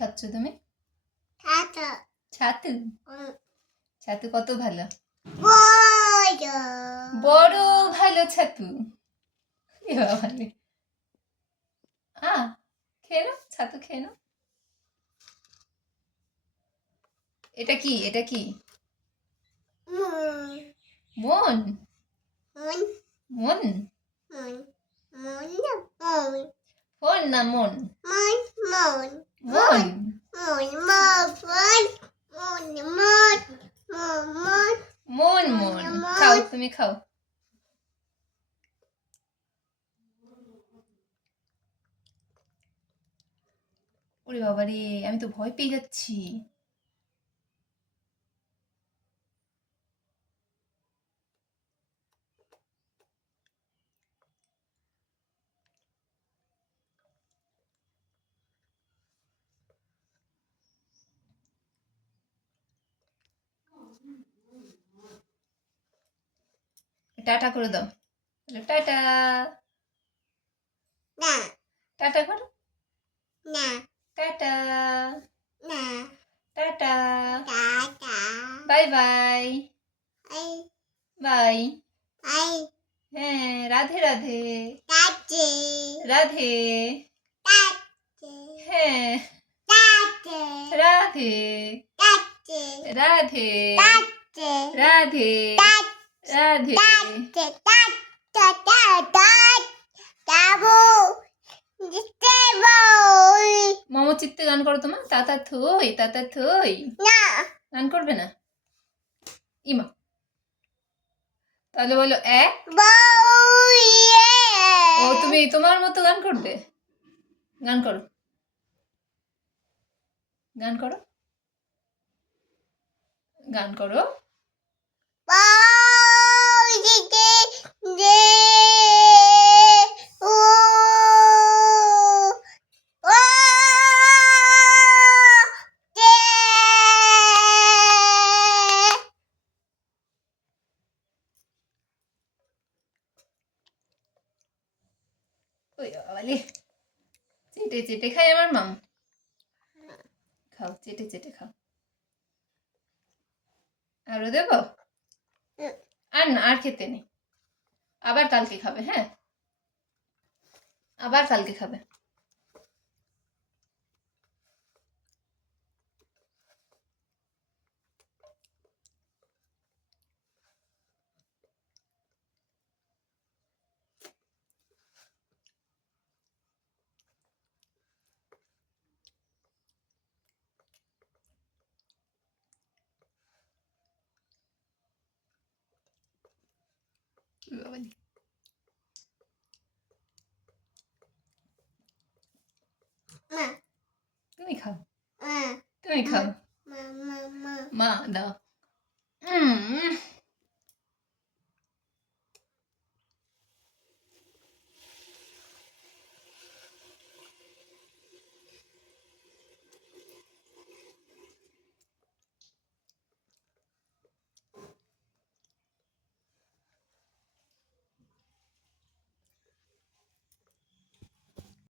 খাচ্ছ তুমি? ছাতু। ছাতু? ছাতু কত ভালো? বড়। বড় ভালো ছাতু। এ বাবা রে। খেয়ে নাও, ছাতু খেয়ে নাও। এটা কি? এটা কি? মন। মন? ফোন না মন? মন। মন মন। খাও, তুমি খাও। ওরে বাবা রে, আমি তো ভয় পেয়ে যাচ্ছি। টাটা করে দাও। টাটা। টাটা করো। Tata. Tata. Bye bye. Bye. হ্যাঁ, রাধে রাধে। রাধে। হ্যাঁ, রাধে। রাধে। রাধে। রাধে। মম চিত্তে গান করো তোমার। তাতা থই তাতা থই। গান করবে না? ইমা, তাহলে বলো ও তুমি তোমার মতো গান করবে? গান করো, গান করো, গান করো। ওই বাবালে, চেটে চেটে খাই আমার মাম। খাও, চেটে চেটে খাও। আরো দেব? আর না, আর খেতে নেই। আবার কালকে খাবে। হ্যাঁ, আবার কালকে খাবে। তুমি খাও, তুমি খাও। মা দাও।